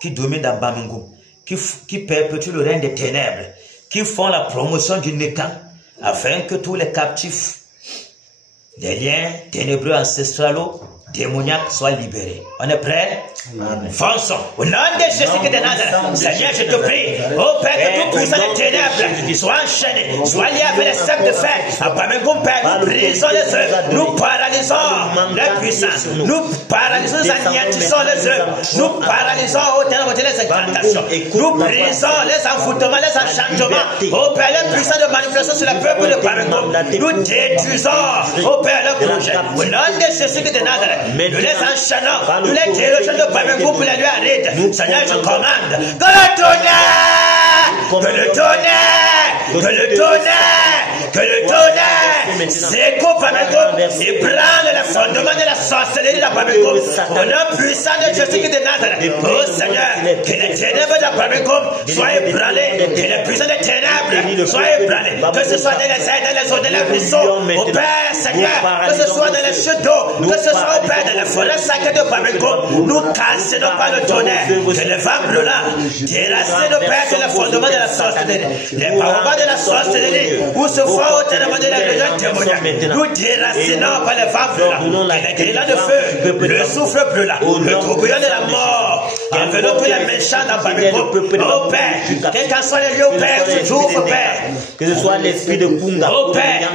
qui dominent dans Bamungom, qui perpétuent le règne des ténèbres, qui font la promotion du Nécan, afin que tous les captifs, les liens ténébreux ancestraux démoniaque soit libéré. On est prêt? Fonçons. Au nom de Jésus de Nazareth, Seigneur, je te prie, oh Père, que tout puissant des ténèbres soit enchaîné, soit lié avec les cercles de fer. Après même qu'on Père, nous brisons les œuvres, nous paralysons les puissances, nous paralysons, nous anéantissons les œuvres, nous paralysons au ténèbres les incantations, nous brisons les envoûtements, les enchantements, oh Père, les puissants de manipulation sur le peuple de Pamécom. Nous détruisons, oh Père, le projet. Au nom de Jésus de Nazareth, nous les enchaînons, nous les délogeons de Pamécom pour les lui arrêter. Seigneur, je commande que le tonnerre, que le tonnerre, que le tonnerre, que le tonnerre s'écoute Pamécom et prenne le fondement de la sorcellerie de Pamécom. Au nom puissant de Jésus de Nazareth, oh Seigneur, que les ténèbres de Pamécom soient ébranlées, que les puissants des ténèbres soient ébranlés, que ce soit dans les airs, dans les eaux, dans les ruisseaux, au Père Seigneur, que ce soit dans les chutes d'eau, que ce soit au Père dans les forêts sacrées de Pamécom, nous cassons pas le tonnerre, que le vent brûlant déracinent nos pères que le fondement de la sorcellerie, les paroles de la sorcellerie, où se font au ténèbres de la religion témoignage, nous déracinons par le vent brûlant, les grillons de feu, le souffle brûlant, le tourbillon de la mort, enveloppe les méchants dans Pamécom, oh Père, quel qu'en soit les lieux, Père, où se trouve, Père, que ce soit l'esprit de Punga, oh Père,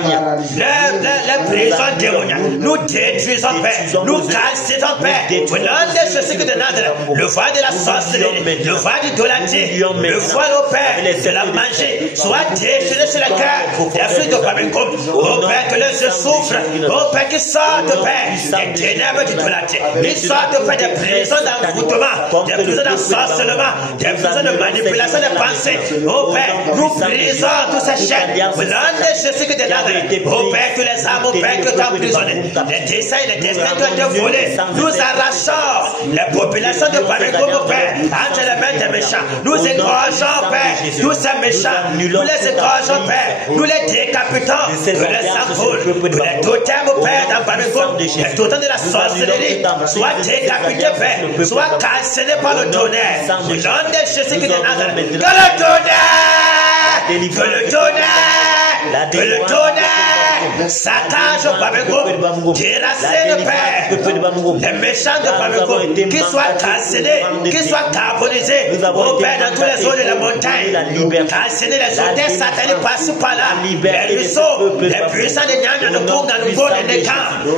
les prisons démoniaques, nous détruisons, Père, nous cassons, Père, au nom de Jésus de Nazareth, le voile de la sorcellerie, le voile d'idolâtrie, le voile, oh Père, de la magie, soit déchiré sur le cœur, des fruits de Pamécom, oh Père, que les yeux souffrent, oh Père, qui sortent, Père, des ténèbres d'idolâtrie, qui sortent, Père, des prisons d'envoûtement, des prisons d'ensorcellement, des prisons de manipulation des pensées, oh Père, nous brisons tous ces chaînes, au nom de Jésus de Nazareth, oh Père, que les âmes, oh Père, que tu as emprisonnées, les dessins, les destins qui ont été volés, nous arrachons les populations de Pamécom, oh Père, entre les mains des méchants, nous égorgeons, Père, tous ces méchants, nous les égorgeons, Père, nous les décapitons, nous les envolons, nous les totems, oh Père, dans Pamécom, les totems de la sorcellerie, soit décapités, Père, soit cassés par le tonnerre, au nom de Jésus de Nazareth, que le tonnerre, que le tonnerre, que le tonnerre saccage au Pamécom, déracine, Père, les méchants de Pamécom, qu'ils soient cassinés, qu'ils soient carbonisés, au Père, dans tous les zones de la montagne, cassinés, les hôtels sataniques passent par là, les ruisseaux, les puissants des Nyanya, de Koum, dans le Gour, les camps,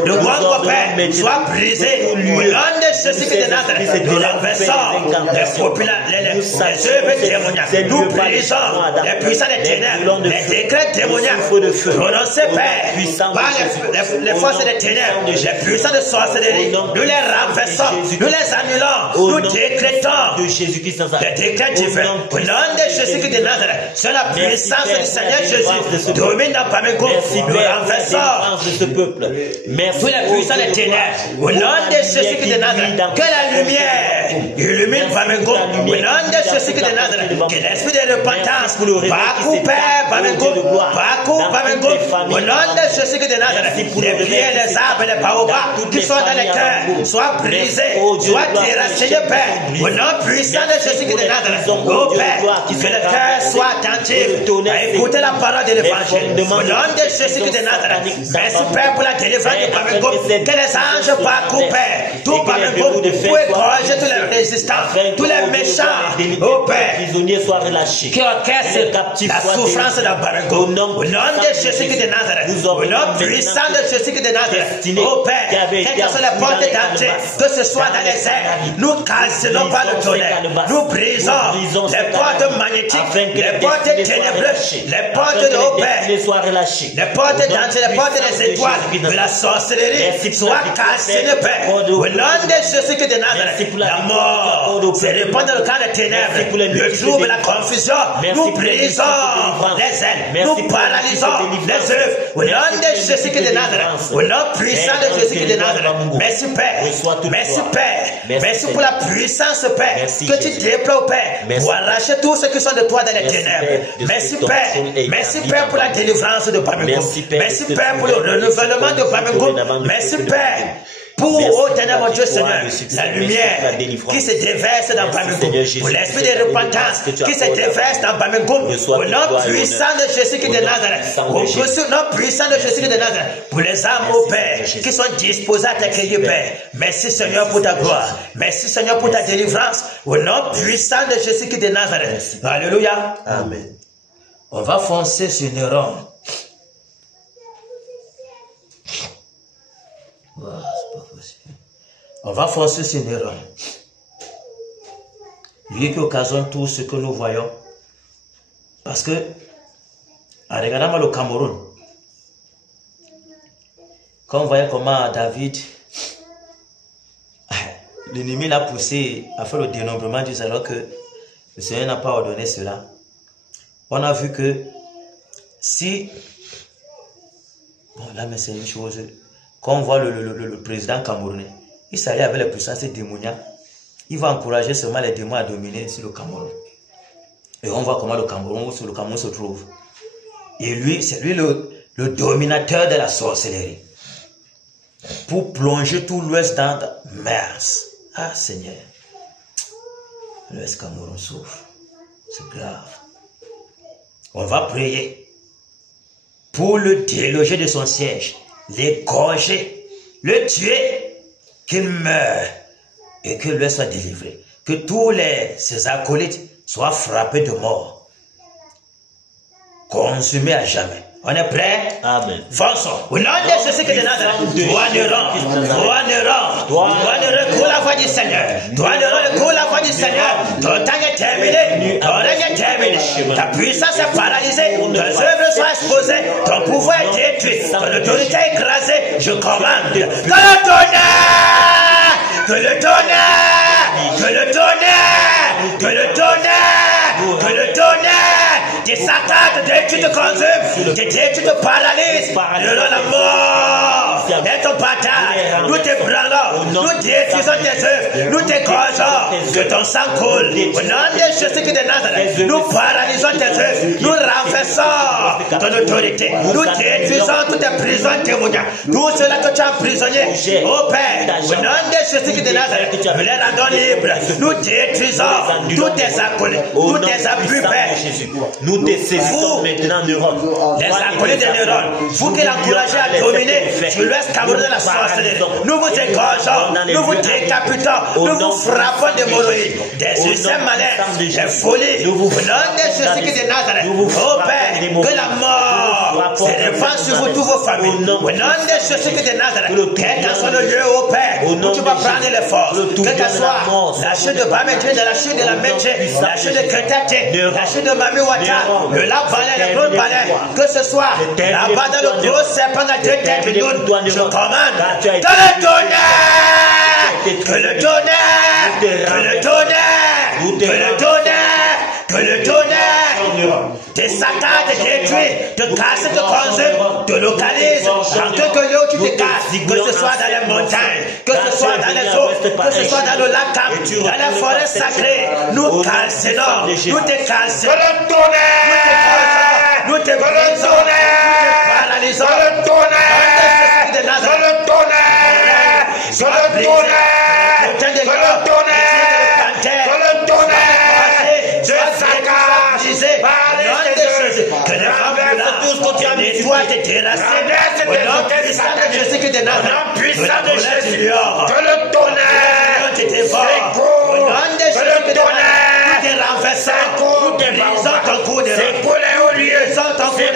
le Grand Père, soient brisés, au nom de Jésus de Nazareth, nous renversons les œuvres démoniaques, nous brisons les puissants des ténèbres, les décrets démoniaques, prononcés, Père, par les forces des ténèbres, les puissants de sorcellerie, nous les renversons, nous les annulons, nous décrétons les décrets divins, au nom de Jésus de Nazareth, sur la puissance du Seigneur Jésus, domine dans Pamécom, nous renversons tous les puissants des ténèbres, au nom de Jésus de Nazareth, que la lumière illumine Pamécom, au nom de Jésus de Nazareth, que l'esprit de repentance, parcours Père Pamécom, parcours Pamécom, au nom de Jésus de Nazareth, les pierres, les arbres, les baobabs qui sont dans les cœurs, soient brisés, soient déracinés, Père, au nom puissant de Jésus de Nazareth, oh Père, que le cœur soit attentif à écouter la parole de l'évangile, au nom de Jésus de Nazareth, merci Père pour la délivrance de Pamécom, que les anges parcourent, Père, tout Pamécom, pour égorger tous les résistants, tous les méchants, oh Père, qui orchestrent la souffrance de Pamécom, au nom de Jésus de Nazareth, au nom puissant de Jésus de Nazareth, oh Père, quelles que soient les portes d'entrée, que ce soit dans les airs, nous cassons pas le tonnerre, nous brisons les portes magnétiques, les portes ténébreuses, les portes de haut Père, les portes d'entrée, les portes des étoiles, de la sorcellerie, soient cassées, Père, au nom de Jésus de Nazareth, la mort se répand dans le camp des ténèbres, le trouble, la confusion, nous brisons les ailes, nous paralysons les œuvres, au nom de Jésus de Nazareth, au nom puissant de Jésus de Nazareth, merci Père, merci Père, merci pour la puissance Père, que tu déploies Père, pour arracher tous ceux qui sont de toi dans les ténèbres, merci Père pour la délivrance de Pamécom, merci Père pour le renouvellement de Pamécom, merci Père Pour, Merci, ô éternel mon Dieu pour Seigneur, le succès. la Merci lumière pour la délivrance. qui se déverse dans Merci, Bamengou. Seigneur Jésus, Pour l'esprit pour de cette repentance délivrance que tu qui se accordes. déverse dans Bamengou. Reçois Au toute nom gloire et puissant honneur. de Jésus-Christ Au de nom Nazareth. puissant de Au Jésus. nom puissant de Jésus-Christ de Nazareth. Pour les âmes, Merci, ô Père, Seigneur Jésus. qui sont disposées à t'accueillir, Père. Merci, Seigneur, pour ta gloire. Merci, Seigneur, pour ta délivrance. Au nom puissant de Jésus-Christ de Nazareth. Alléluia. Amen. On va foncer sur Néron. Oh, c'est pas possible. On va foncer sur Néron. Lui qui occasionne tout ce que nous voyons. Parce que, en regardant le Cameroun, quand on voyait comment David, l'ennemi l'a poussé à faire le dénombrement du alors que le Seigneur n'a pas ordonné cela. On a vu que si, bon là mais c'est une chose, quand on voit le président camerounais, il s'allie avec la puissance démoniaque, il va encourager seulement les démons à dominer sur le Cameroun. Et on voit comment le Cameroun se trouve. Et lui, c'est lui le dominateur de la sorcellerie. Pour plonger tout l'Ouest dans la mers. Ah Seigneur, l'Ouest Cameroun souffre. C'est grave. On va prier pour le déloger de son siège, l'égorger, le tuer, qu'il meure et que l'Ouest soit délivré. Que tous ses acolytes soient frappés de mort, consumés à jamais. On est prêt? Amen. Fonçons. Au nom de Jésus de Nazareth, toi ne cours la voix du Seigneur. Toi ne cours la voix du Seigneur. Ton temps est terminé. Ton règne est terminé. Ta puissance est paralysée. Tes œuvres sont exposées. Ton pouvoir est détruit. Ton autorité est écrasée. Je commande que le tonnerre, que le tonnerre, que le tonnerre, que le tonnerre, que le tonnerre te s'attaque, dès que tu te consumes, dès que tu te paralyses, le la mort est ton partage. Nous t'ébranlons, nous détruisons tes œuvres, nous t'égorgeons, que ton sang coule. Au nom de Jésus de Nazareth, nous paralysons tes œuvres, nous renversons ton autorité, nous détruisons toutes tes prisons témoignages, tout cela que tu as emprisonné, ô Père, au nom de Jésus de Nazareth, nous les rendons libres, nous détruisons tous tes acolytes, tous tes abus, Père. Nous te saisissons maintenant, Néron. Les acolytes de Néron, vous qui l'encouragez à dominer sur l'Ouest Cameroun de la sorcellerie, nous vous égorgeons, nous vous décapitons, nous vous frappons des hémorroïdes, des ulcères malins, des folies, au nom de Jésus de Nazareth, ô Père, que la mort se répand sur vous, toutes vos familles, au nom de Jésus de Nazareth, quel que soit le lieu, ô Père, où tu vas prendre les forces, quel que soit la chute de Bamedjé, la chute de la Medjé, la chute de Crétate, la chute de Mamiwata, le lac-balai, le gros balai, que ce soit là-bas dans le gros serpent à deux têtes, je commande que le tonnerre, que le tonnerre, que le tonnerre, que le tonnerre, que le tonnerre, tes saccades te détruit, te casse, te consume, te localise, dans tout lieu où tu te casses, que ce soit dans les montagnes, que ce soit dans les eaux, que ce soit dans le lac, dans les forêts sacrées, nous calcinons, nous te calcinons, nous te brisons, nous te paralysons, le tonnerre, le tonnerre, le tonnerre, je saccage, que les femmes tous continuent les toits te terrasser, au nom puissant de Jésus qui te donne, que le tonnerre te dévore, au nom de Jésus qui te donne, nous te renversons, nous te brisons ton cou de l'eau, nous brisons ton cou de l'eau,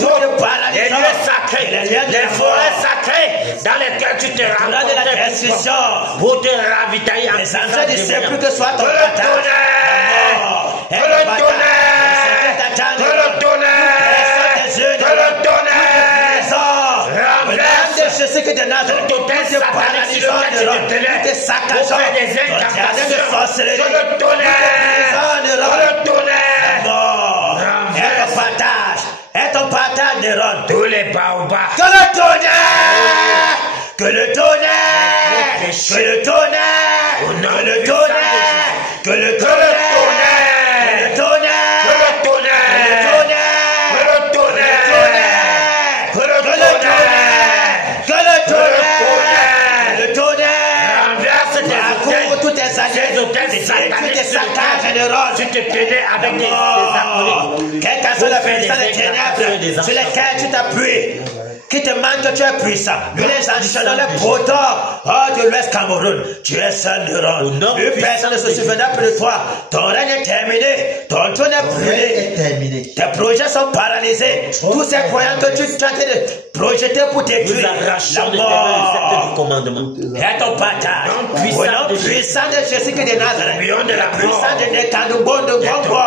nous te paralysons, les forêts sacrées dans lesquelles tu te rencontres de la destruction pour te ravitailler en les enfants ne savent plus que soit ton partage, que le tonnerre, que le tonnerre, que le tonnerre, renverse je sais que de Nazareth, tout est paralysant de l'homme, tout est saccageant, des incantations, que le tonnerre, mort, est ton partage de Ron, tous les baobabs, que le tonnerre, que le tonnerre, que le tonnerre, que le tonnerre, que le tonnerre, que le tonnerre, dans les ténèbres sur lesquelles tu t'appuies, qui te manque que tu es puissant. Nous les enchaînons les poteaux de l'Ouest Cameroun. Tu es seul de rôle. Plus personne ne se souviendra plus de toi. Ton règne est terminé. Ton tour n'est brûlé. Tes projets sont paralysés. Tous ces croyants que tu tentais de projeter pour détruire la mort est ton partage. Au nom puissant de Jésus de Nazareth, puissant de Nekandoubo de Gongo,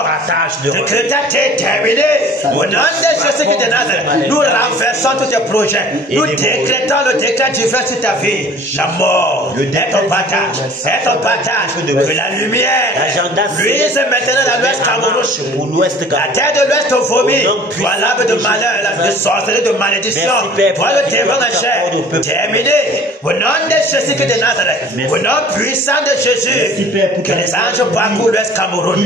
le crétin est terminé. Au nom de Jésus de Nazareth, nous renversons tous tes projets. Nous décrétons le décret divin sur ta vie. La mort est ton partage. Est ton partage. Que la lumière brise maintenant dans l'Ouest Cameroun. La terre de l'Ouest au vomi. Toi l'âme de malheur, de sorcellerie, de malédiction. Toi le démon en chair. Terminé. Au nom de Jésus de Nazareth. Au nom puissant de Jésus. Que les anges parcourent l'Ouest Cameroun.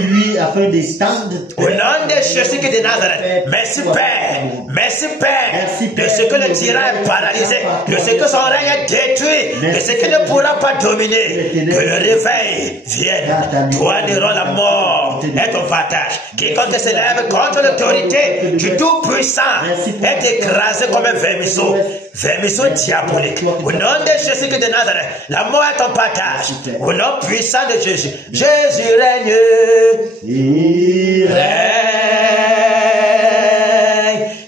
Au nom de Jésus de Nazareth. Merci Père. Merci Père. De ce que le tyran est paralysé. De ce que son règne est détruit. De ce qu'il ne pourra pas dominer. Que le réveil vienne. Toi, Néron, la mort est ton partage. Quiconque se lève contre l'autorité du Tout-Puissant est écrasé comme un vermisseau. Vermisseau diabolique. Au nom de Jésus de Nazareth, la mort est ton partage. Au nom puissant de Jésus. Jésus règne. Il règne.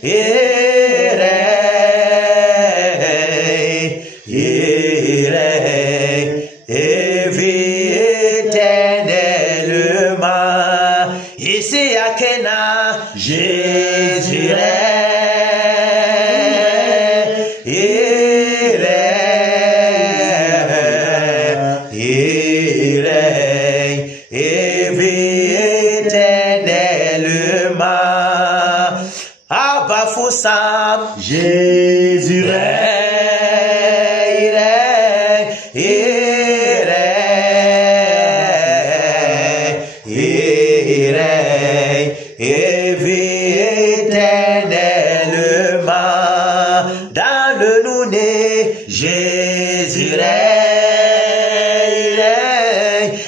Il règne. Il règne. Et vit éternellement. Ici à Kena, Jésus règne. Jésus règne, il règne, et vit éternellement. Dans le nouné, Jésus règne,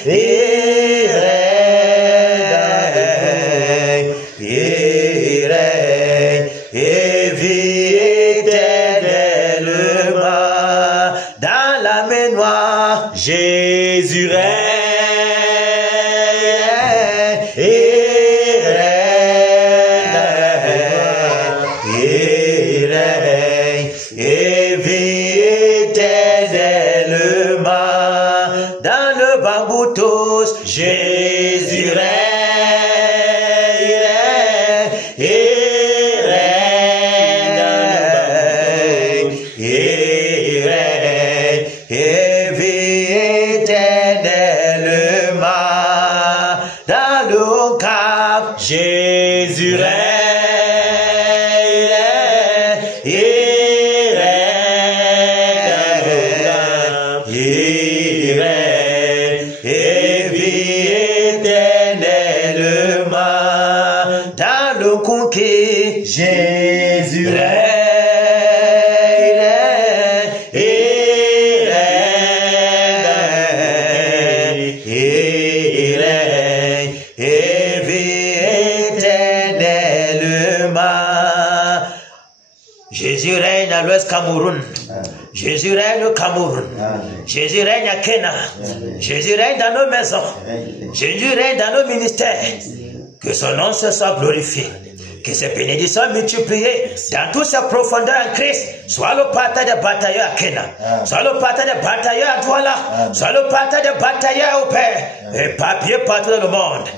il règne, il règne, et vit éternellement. Dans la main noire, Jésus règne, il règne, et vit éternellement. Dans le bamboutos, Jésus règne. Jésus règne, il règne, et vit éternellement. Dans le conquis, Jésus règne, il règne, et vit éternellement. Jésus règne à l'Ouest Cameroun. Jésus règne au Cameroun. Jésus règne à Kenya. Jésus règne dans nos maisons. Jésus règne dans nos ministères. Que son nom se soit glorifié. Que ses bénédictions multipliées dans toutes ses profondeurs en Christ. Soit le partage des batailleurs à Kenya. Soit le partage des batailleurs à Douala. Soit le partage des batailleurs au Père. Et papier partout dans le monde.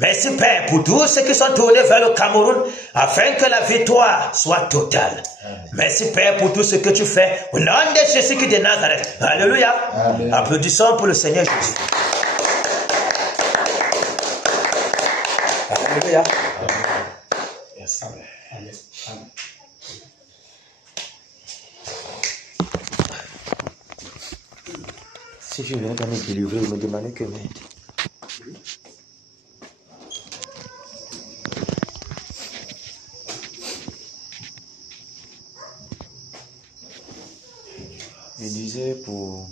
Merci Père pour tous ceux qui sont tournés vers le Cameroun afin que la victoire soit totale. Merci Père pour tout ce que tu fais au nom de Jésus de Nazareth. Alléluia. Amen. Applaudissons pour le Seigneur Jésus. Alléluia. Yes. Amen. Amen. Amen. Si je viens me délivrer, me demander que m'aide. Je disais pour